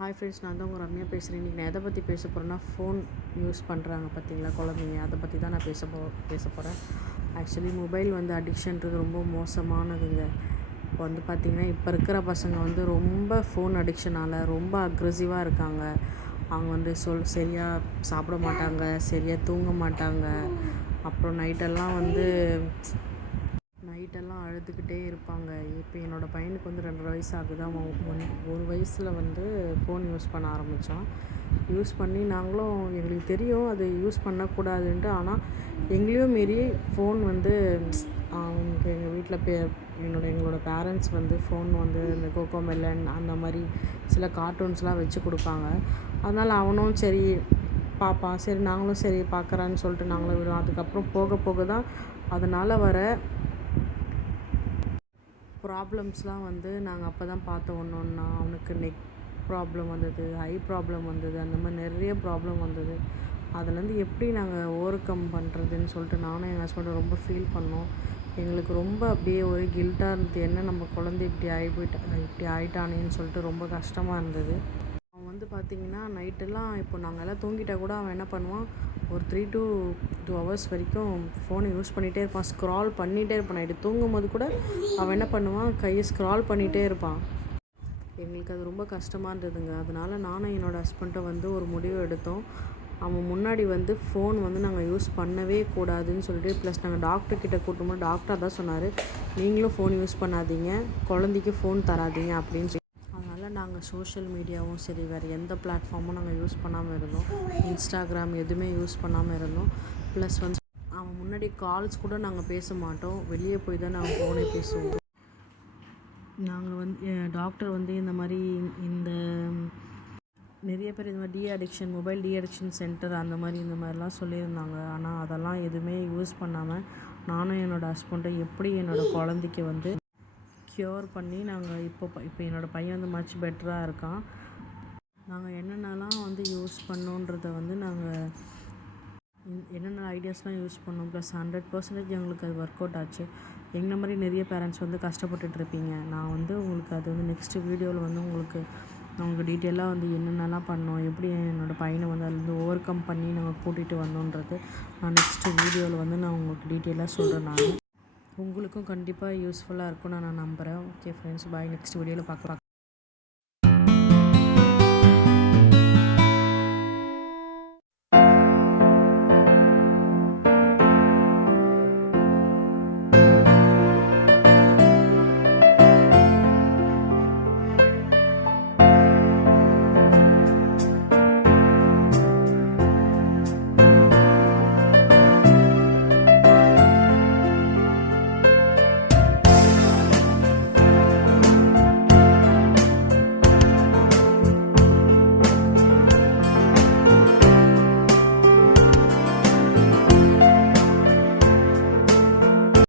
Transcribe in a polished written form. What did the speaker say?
Hi friends, நான் தான் உங்கள் ரம்யா பேசுகிறேன். இன்றைக்கி நான் எதை பற்றி பேச போகிறேன்னா, ஃபோன் யூஸ் பண்ணுறாங்க பார்த்தீங்களா குழந்தைங்க, அதை பற்றி தான் நான் பேச போகிறேன். ஆக்சுவலி மொபைல் வந்து அடிக்ஷன்றது ரொம்ப மோசமானதுங்க. இப்போ வந்து பார்த்திங்கன்னா, இப்போ இருக்கிற பசங்க வந்து ரொம்ப ஃபோன் அடிக்ஷனால் ரொம்ப அக்ரெசிவாக இருக்காங்க. அவங்க வந்து சரியாக சாப்பிட மாட்டாங்க, சரியாக தூங்க மாட்டாங்க. அப்புறம் நைட்டெல்லாம் அழுதுகிட்டே இருப்பாங்க. இப்போ என்னோடய பையனுக்கு வந்து 2.5 வயசு ஆகுது. அவன் ஒரு வயசில் வந்து ஃபோன் யூஸ் பண்ண ஆரம்பித்தான். யூஸ் பண்ணி எங்களுக்கு தெரியும் அது யூஸ் பண்ணக்கூடாதுன்ட்டு. ஆனால் எங்களையும் மீறி ஃபோன் வந்து எங்கள் வீட்டில் எங்களோட பேரண்ட்ஸ் வந்து ஃபோன் வந்து இந்த கோகோ மெலன் அந்த மாதிரி சில கார்ட்டூன்ஸ்லாம் வச்சு கொடுப்பாங்க. அதனால் அவனும் சரி பார்ப்பான். சரி நாங்களும் சரி பார்க்குறான்னு சொல்லிட்டு நாங்களும் விடுவோம். அதுக்கப்புறம் போக போக தான் அதனால் வர ப்ராப்ளம்ஸ்லாம் வந்து நாங்கள் அப்போ தான் பார்த்தோம். ஒன்றா அவனுக்கு நெக் ப்ராப்ளம் வந்தது, ஐ ப்ராப்ளம் வந்தது, அந்த மாதிரி நிறைய ப்ராப்ளம் வந்தது. அதுலேருந்து எப்படி நாங்கள் ஓவர் கம் பண்ணுறதுன்னு சொல்லிட்டு நானும் என் ஹஸ்பண்டும் ரொம்ப ஃபீல் பண்ணோம். எங்களுக்கு ரொம்ப அப்படியே ஒரு கில்ட்டாக இருந்தது. என்ன நம்ம குழந்தை இப்படி ஆயிட்டானேன்னு சொல்லிட்டு ரொம்ப கஷ்டமாக இருந்தது. அவன் வந்து பார்த்திங்கன்னா நைட்டெல்லாம் இப்போ நாங்கள் எல்லாம் தூங்கிட்டால் கூட அவன் என்ன பண்ணுவான், ஒரு 3 to 2 hours வரைக்கும் ஃபோனை யூஸ் பண்ணிகிட்டே இருப்பான். ஸ்க்ரால் பண்ணிகிட்டே இருப்பான். நைட்டு தூங்கும்போது கூட அவன் என்ன பண்ணுவான், கையை ஸ்க்ரால் பண்ணிகிட்டே இருப்பான். எங்களுக்கு அது ரொம்ப கஷ்டமாக இருந்ததுங்க. அதனால் நானும் என்னோடய ஹஸ்பண்ட்டை வந்து ஒரு முடிவு எடுத்தோம். அவன் முன்னாடி வந்து ஃபோன் வந்து நாங்கள் யூஸ் பண்ணவே கூடாதுன்னு சொல்லிட்டு, ப்ளஸ் நாங்கள் டாக்டர்கிட்ட கூட்டும்போது டாக்டர் தான் சொன்னார், நீங்களும் ஃபோன் யூஸ் பண்ணாதீங்க, குழந்தைக்கு ஃபோன் தராதீங்க அப்படின்னு. அதனால் நாங்கள் சோஷியல் மீடியாவும் சரி, வேறு எந்த பிளாட்ஃபார்மும் நாங்கள் யூஸ் பண்ணாமல் இருந்தோம். இன்ஸ்டாகிராம் எதுவுமே யூஸ் பண்ணாமல் இருந்தோம். ப்ளஸ் வந்து அவன் முன்னாடி கால்ஸ் கூட நாங்கள் பேச மாட்டோம். வெளியே போய் தான் நாங்கள் ஃபோனே பேசுவோம். நாங்கள் வந்து டாக்டர் வந்து இந்த மாதிரி நிறைய பேர் இந்த மாதிரி மொபைல் டி அடிக்ஷன் சென்டர் அந்த மாதிரிலாம் சொல்லியிருந்தாங்க. ஆனால் அதெல்லாம் எதுவுமே யூஸ் பண்ணாமல் நானும் என்னோடய ஹஸ்பண்டும் எப்படி என்னோடய குழந்தைக்கு வந்து க்யூர் பண்ணி நாங்கள் இப்போ என்னோடய பையன் வந்து மச் பெட்டராக இருக்கான். நாங்கள் என்னென்னலாம் வந்து யூஸ் பண்ணோன்றதை வந்து நாங்கள் என்னென்ன ஐடியாஸ்லாம் யூஸ் பண்ணோம். ப்ளஸ் 100% எங்களுக்கு அது ஒர்க் அவுட் ஆச்சு. எங்களை மாதிரி நிறைய பேரண்ட்ஸ் வந்து கஷ்டப்பட்டுட்ருப்பீங்க. நான் வந்து உங்களுக்கு அது வந்து நெக்ஸ்ட்டு வீடியோவில் வந்து உங்களுக்கு டீட்டெயிலாக வந்து என்னென்னலாம் பண்ணோம், எப்படி என்னோடய பையனை வந்து அதுலேருந்து ஓவர் கம் பண்ணி நாங்கள் கூட்டிகிட்டு வந்தோன்றது நான் நெக்ஸ்ட்டு வீடியோவில் வந்து நான் உங்களுக்கு டீட்டெயிலாக சொல்கிறேன். உங்களுக்கும் கண்டிப்பாக யூஸ்ஃபுல்லாக இருக்கும்னு நான் நம்புகிறேன். ஓகே ஃப்ரெண்ட்ஸ், பாய். நெக்ஸ்ட் வீடியோவில் பார்க்கலாம்.